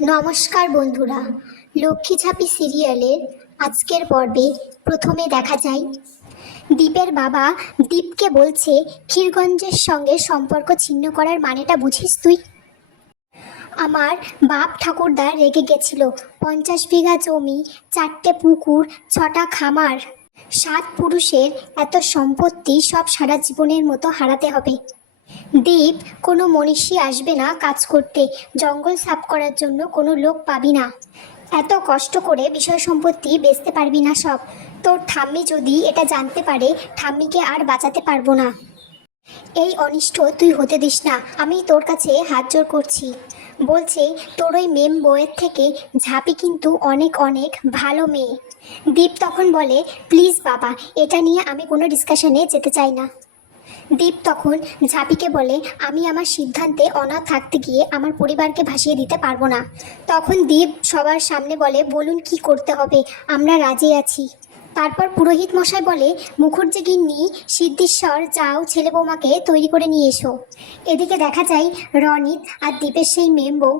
নমস্কার বন্ধুরা লক্ষ্মী ছাপি সিরিয়ালের আজকের পর্বে প্রথমে দেখা যায় দীপের বাবা দীপকে বলছে, ক্ষীরগঞ্জের সঙ্গে সম্পর্ক ছিন্ন করার মানেটা বুঝিস তুই? আমার বাপ ঠাকুরদা রেগে গেছিল, পঞ্চাশ বিঘা জমি, চারটে পুকুর, ছটা খামার। সাত পুরুষের এত সম্পত্তি সব সারা জীবনের মতো হারাতে হবে। দীপ কোনো মনীষী আসবে না কাজ করতে। জঙ্গল সাফ করার জন্য কোনো লোক পাবি না। এত কষ্ট করে বিষয় সম্পত্তি বেচতে পারবি না সব। তোর ঠাম্মি যদি এটা জানতে পারে, ঠাম্মিকে আর বাঁচাতে পারব না। এই অনিষ্ট তুই হতে দিস না, আমি তোর কাছে হাত জোর করছি। বলছে, তোর ওই মেম বইয়ের থেকে ঝাঁপি কিন্তু অনেক অনেক ভালো মেয়ে। দীপ তখন বলে, প্লিজ বাবা, এটা নিয়ে আমি কোনো ডিসকাশনে যেতে চাই না। দীপ তখন ঝাঁপিকে বলে, আমি আমার সিদ্ধান্তে অনাথ থাকতে গিয়ে আমার পরিবারকে ভাসিয়ে দিতে পারব না। তখন দীপ সবার সামনে বলে, বলুন কি করতে হবে? আমরা রাজি আছি। তারপর পুরোহিত মশাই বলে মুখুজ্জি গিন্নি, সিদ্ধেশ্বর, যাও ছেলে বৌমাকে তৈরি করে নিয়ে এসো। এদিকে দেখা যায়, রনিত আর দীপের সেই মেম বউ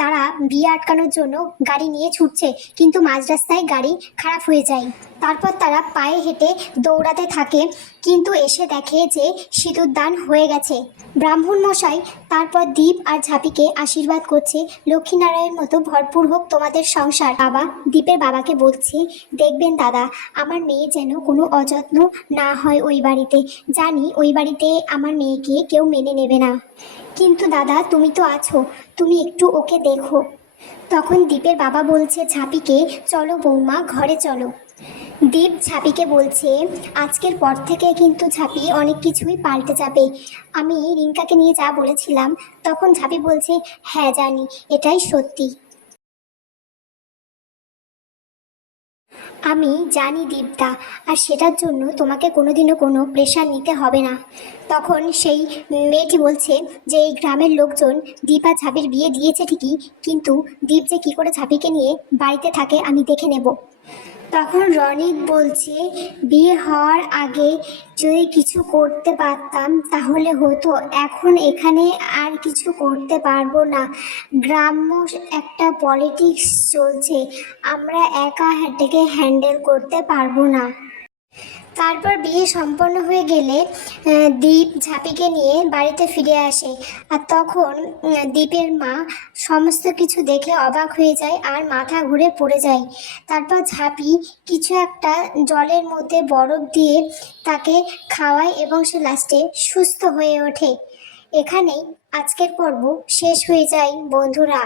তারা বিয়ে আটকানোর জন্য গাড়ি নিয়ে ছুটছে, কিন্তু মাঝ রাস্তায় গাড়ি খারাপ হয়ে যায়। তারপর তারা পায়ে হেঁটে দৌড়াতে থাকে, কিন্তু এসে দেখে যে সিঁদুর দান হয়ে গেছে। ব্রাহ্মণ মশাই তারপর দীপ আর ঝাঁপিকে আশীর্বাদ করছে লক্ষ্মীনারায়ণ মতো ভরপুর হোক তোমাদের সংসার। বাবা, দীপের বাবাকে বলছে, দেখবেন দাদা, আমার মেয়ে যেন কোনো অযত্ন না হয় ওই বাড়িতে। জানি ওই বাড়িতে আমার মেয়েকে কেউ মেনে নেবে না। কিন্তু দাদা, তুমি তো আছো, তুমি একটু ওকে দেখো। তখন দীপের বাবা বলছে, ঝাঁপিকে চলো বৌমা, ঘরে চলো। দীপ ঝাঁপিকে বলছে, আজকের পর থেকে কিন্তু ঝাঁপি অনেক কিছুই পাল্টে যাবে। আমি রিঙ্কাকে নিয়ে যা বলেছিলাম, তখন ঝাঁপি বলছে হ্যাঁ জানি, এটাই সত্যি। আমি জানি দীপদা, আর সেটার জন্য তোমাকে কোনোদিনও কোনো প্রেশার নিতে হবে না। তখন সেই মেয়েটি বলছে যে, এই গ্রামের লোকজন দীপ আর ঝাঁপির বিয়ে দিয়েছে ঠিকই, কিন্তু দীপ যে কী করে ঝাঁপিকে নিয়ে বাড়িতে থাকে, আমি দেখে নেব। তখন রনিত বলছে, বিয়ে হওয়ার আগে যদি কিছু করতে পারতাম, তাহলে হতো। এখন এখানে আর কিছু করতে পারব না। গ্রাম্য একটা পলিটিক্স চলছে। আমরা একা থেকে হ্যান্ডেল করতে পারব না। তারপর বিয়ে সম্পন্ন হয়ে গেলে দীপ ঝাঁপিকে নিয়ে বাড়িতে ফিরে আসে। আর তখন দীপের মা সমস্ত কিছু দেখে অবাক হয়ে যায় আর মাথা ঘুরে পড়ে যায়। তারপর ঝাঁপি কিছু একটা জলের মধ্যে বরফ দিয়ে তাকে খাওয়ায় এবং সে লাস্টে সুস্থ হয়ে ওঠে। এখানেই আজকের পর্ব শেষ হয়ে যায়, বন্ধুরা।